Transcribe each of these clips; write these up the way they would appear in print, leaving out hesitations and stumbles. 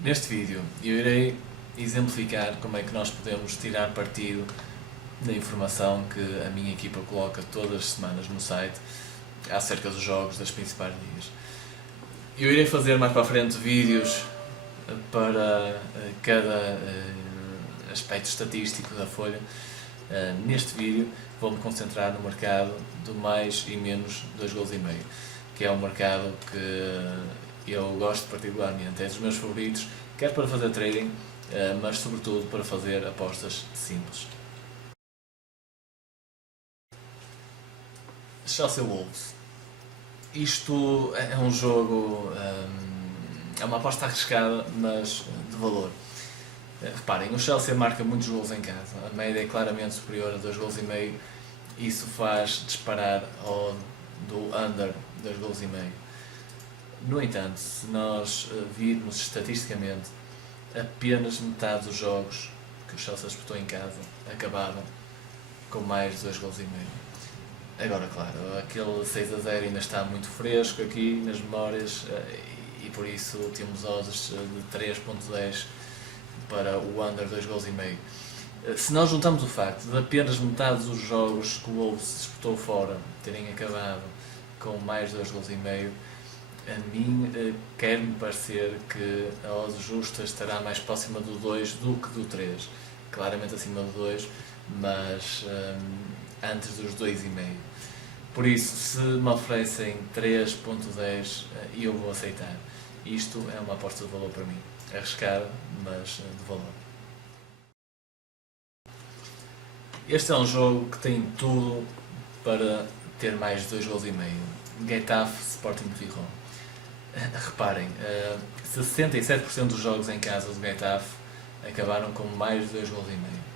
Neste vídeo eu irei exemplificar como é que nós podemos tirar partido da informação que a minha equipa coloca todas as semanas no site acerca dos jogos das principais ligas. Eu irei fazer mais para a frente vídeos para cada aspecto estatístico da folha. Neste vídeo vou-me concentrar no mercado do mais e menos 2 gols e meio, que é um mercado que eu gosto particularmente, é dos meus favoritos, quer para fazer trading, mas sobretudo para fazer apostas simples. Chelsea Wolves. Isto é um jogo, é uma aposta arriscada, mas de valor. Reparem, o Chelsea marca muitos gols em casa, a média é claramente superior a 2 gols e meio, isso faz disparar ao do under 2 gols e meio. No entanto, se nós virmos estatisticamente, apenas metade dos jogos que o Chelsea disputou em casa acabaram com mais de 2 gols e meio. Agora, claro, aquele 6-0 ainda está muito fresco aqui nas memórias e por isso temos odds de 3.10 para o under 2 gols e meio. Se nós juntamos o facto de apenas metade dos jogos que o Wolves disputou fora terem acabado com mais de 2 gols e meio, a mim quer-me parecer que a odds justa estará mais próxima do 2 do que do 3. Claramente acima do 2, mas antes dos 2,5. Por isso, se me oferecem 3.10, eu vou aceitar. Isto é uma aposta de valor para mim. Arriscada, mas de valor. Este é um jogo que tem tudo para ter mais de 2 gols e meio. Getafe Sporting de Gijón. Reparem, 67% dos jogos em casa do Getafe acabaram com mais de 2 gols e meio.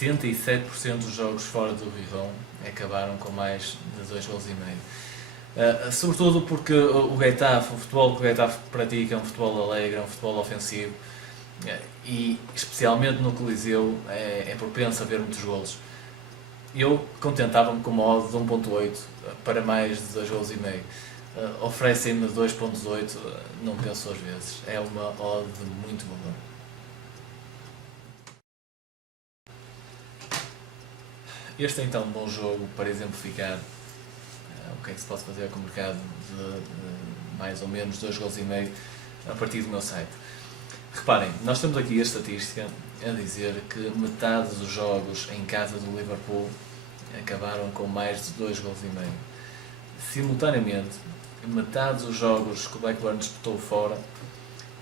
67% dos jogos fora do Gijón acabaram com mais de 2 gols e meio. Sobretudo porque o Getafe, o futebol que o Getafe pratica é um futebol alegre, é um futebol ofensivo e especialmente no Coliseu é propenso a ver muitos golos. Eu contentava-me com uma odd de 1.8 para mais de 2 gols e meio. Oferecem-me 2.8, não penso duas vezes. É uma odd de muito valor. Este é então um bom jogo para exemplificar o que é que se pode fazer com o mercado de mais ou menos 2 gols e meio a partir do meu site. Reparem, nós temos aqui a estatística a dizer que metade dos jogos em casa do Liverpool acabaram com mais de 2 gols e meio. Simultaneamente, metade dos jogos que o Blackburn disputou fora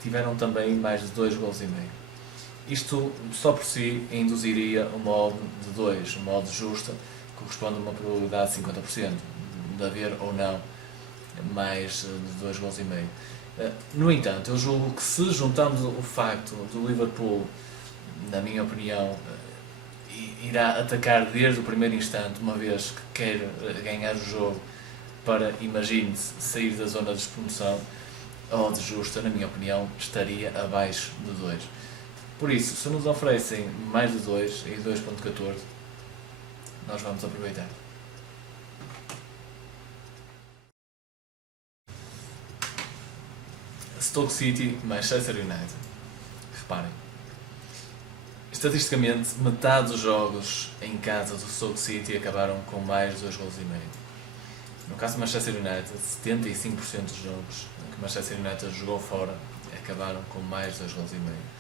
tiveram também mais de 2 gols e meio. Isto só por si induziria uma odd de 2, uma odd justa, que corresponde a uma probabilidade de 50% de haver ou não mais de 2 gols e meio. No entanto, eu julgo que se juntamos o facto do Liverpool, na minha opinião, irá atacar desde o primeiro instante, uma vez que quer ganhar o jogo para, imagine-se, sair da zona de despromoção, a odd justa, na minha opinião, estaria abaixo de 2. Por isso, se nos oferecem mais de 2 e 2.14, nós vamos aproveitar. Stoke City, Manchester United. Reparem, estatisticamente, metade dos jogos em casa do Stoke City acabaram com mais de 2 gols e meio. No caso do Manchester United, 75% dos jogos que o Manchester United jogou fora acabaram com mais de 2 gols e meio.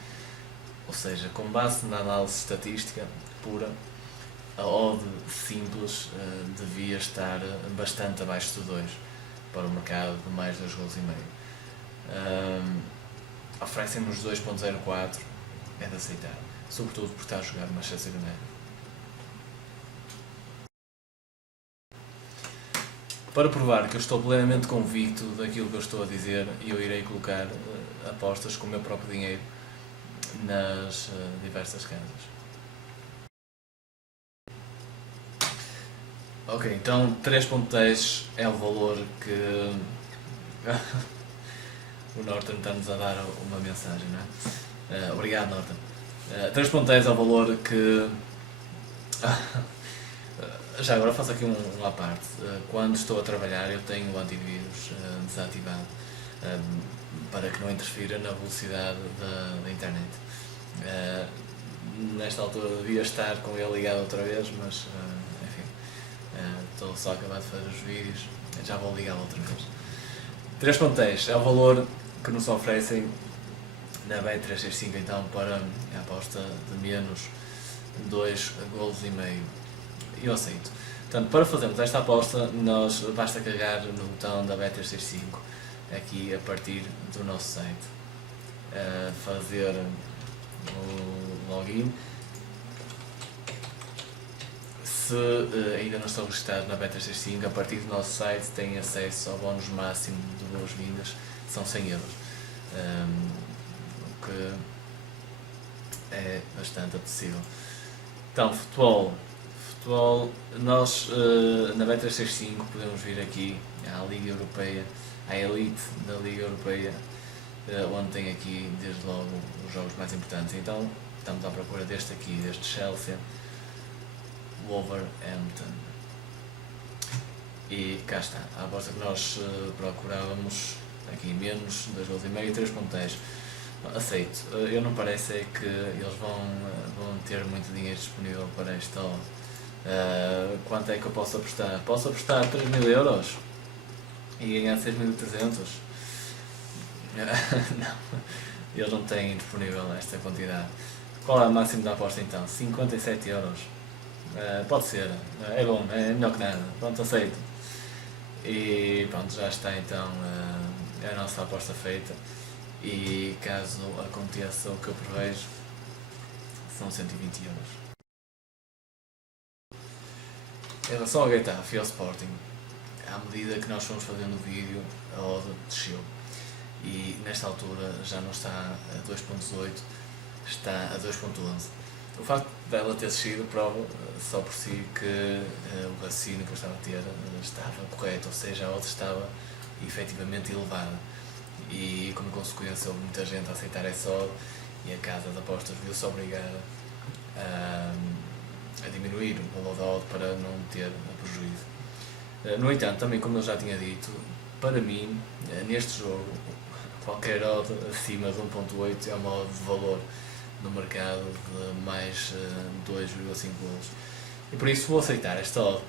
Ou seja, com base na análise estatística pura, a odd simples devia estar bastante abaixo de 2 para o mercado de mais de 2 gols e meio. Oferecem-nos 2.04, é de aceitar, sobretudo por estar a jogar Manchester United. Para provar que eu estou plenamente convicto daquilo que eu estou a dizer, eu irei colocar apostas com o meu próprio dinheiro nas diversas casas. Ok, então 3.10 é o valor que o Norton está-nos a dar uma mensagem, não é? Obrigado, Norton. 3.10 é o valor que... Já agora faço aqui um à parte. Quando estou a trabalhar eu tenho o antivírus desativado. para que não interfira na velocidade da internet. Nesta altura devia estar com ele ligado outra vez, mas enfim, estou só a acabar de fazer os vídeos, já vou ligá-lo outra vez. 3.10 é o valor que nos oferecem na Bet365 então para a aposta de menos 2 golos e meio. Eu aceito. Portanto, para fazermos esta aposta, basta carregar no botão da Bet365 aqui a partir do nosso site, fazer o login. Se ainda não estão registrados na Bet365, a partir do nosso site têm acesso ao bónus máximo de boas-vindas, são 100 euros, o que é bastante apetecível. Então, futebol, nós na Bet365 podemos vir aqui à Liga Europeia, à Elite da Liga Europeia, onde tem aqui desde logo os jogos mais importantes. Então estamos à procura deste aqui, deste Chelsea Wolverhampton, e cá está, a aposta que nós procurávamos, aqui menos 2,5, 3.10. Aceito. Eu não parece é que eles vão ter muito dinheiro disponível para esta hora. Quanto é que eu posso apostar? Posso apostar 3.000 euros e ganhar 6.300? Não, eles não têm disponível esta quantidade. Qual é o máximo da aposta então? 57 euros. Pode ser, é bom, é melhor que nada. Pronto, aceito. E pronto, já está então a nossa aposta feita. E caso aconteça o que eu prevejo, são 120 euros. Em relação ao Getafe e ao Sporting, à medida que nós fomos fazendo o vídeo, a odd desceu. E nesta altura já não está a 2.18, está a 2.11. O facto dela ter descido prova só por si que o raciocínio que eu estava a ter estava correto, ou seja, a odd estava efetivamente elevada. E como consequência houve muita gente a aceitar essa odd e a casa de apostas viu-se obrigada a diminuir o valor da odd para não ter prejuízo. No entanto, também como eu já tinha dito, para mim, neste jogo, qualquer odd acima de 1.8 é uma odd de valor no mercado de mais 2,5 golos. E por isso vou aceitar esta odd.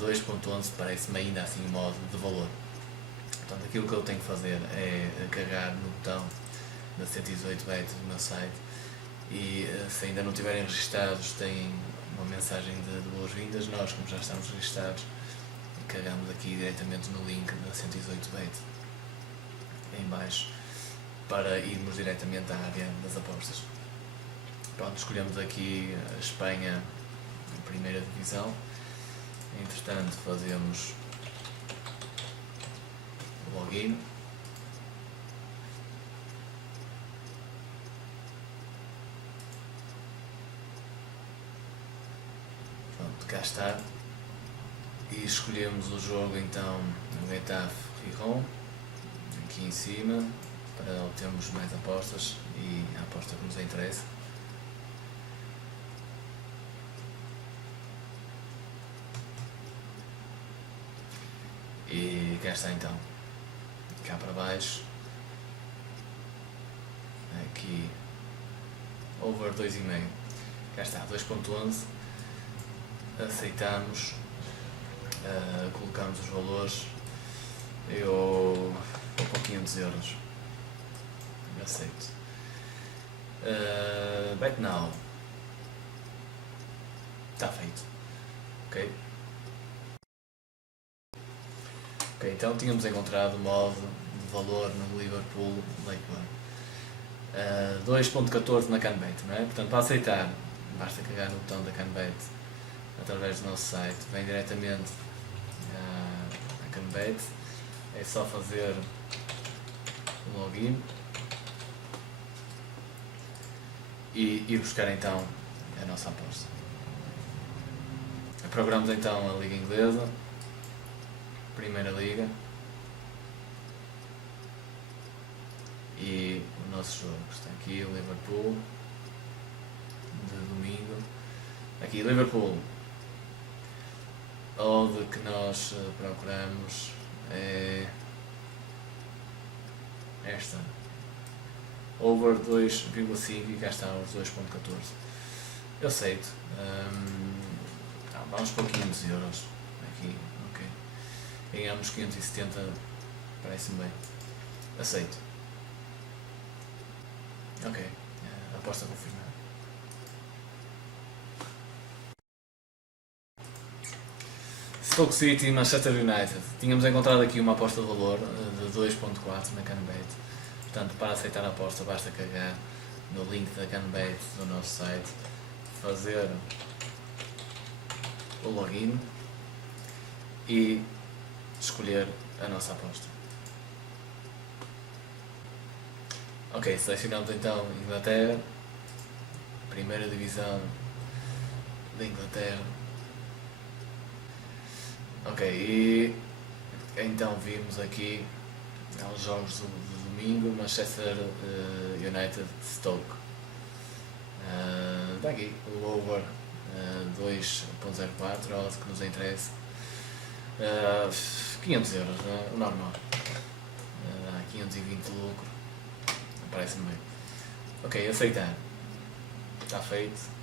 2.11 parece-me ainda assim uma odd de valor. Portanto, aquilo que eu tenho que fazer é carregar no botão da 118bet do meu site e se ainda não estiverem registados têm uma mensagem de boas-vindas. Nós, como já estamos registados, carregamos aqui diretamente no link da 118bet em baixo para irmos diretamente à área das apostas. Pronto, escolhemos aqui a Espanha, a primeira divisão. Entretanto, fazemos o login. Pronto, cá está. E escolhemos o jogo então no Getafe Rijon, aqui em cima, para obtermos mais apostas e a aposta que nos interessa. E cá está então, cá para baixo, aqui, over 2,5, cá está, 2.11, aceitamos, colocamos os valores, eu vou para 500 euros, aceito. Bet now, está feito, ok? Ok, então tínhamos encontrado o modo de valor no Liverpool Blackburn. 2.14 na Canbet, não é? Portanto, para aceitar, basta carregar no botão da Canbet através do nosso site, vem diretamente à Canbet, é só fazer o login e ir buscar então a nossa aposta. Procuramos então a Liga Inglesa, Primeira Liga, e o nosso jogo está aqui, o Liverpool de domingo. Aqui Liverpool, a odd que nós procuramos é esta over 2,5 e cá está os 2,14. Eu aceito. Vamos para 500 euros aqui, ok. Ganhamos 570, parece-me bem. Aceito. Ok, aposta confirmada. Stoke City, Manchester United. Tínhamos encontrado aqui uma aposta de valor de 2.4 na Canbet. Portanto, para aceitar a aposta basta carregar no link da Canbet do nosso site, fazer o login e escolher a nossa aposta. Ok, selecionamos então Inglaterra, primeira divisão da Inglaterra. Ok, e então vimos aqui os jogos do domingo, Manchester United Stoke. Está aqui o over 2.04, a odds que nos interessa. 500 euros, o normal. 520 de lucro, parece-me bem. Ok, aceitar. Está feito.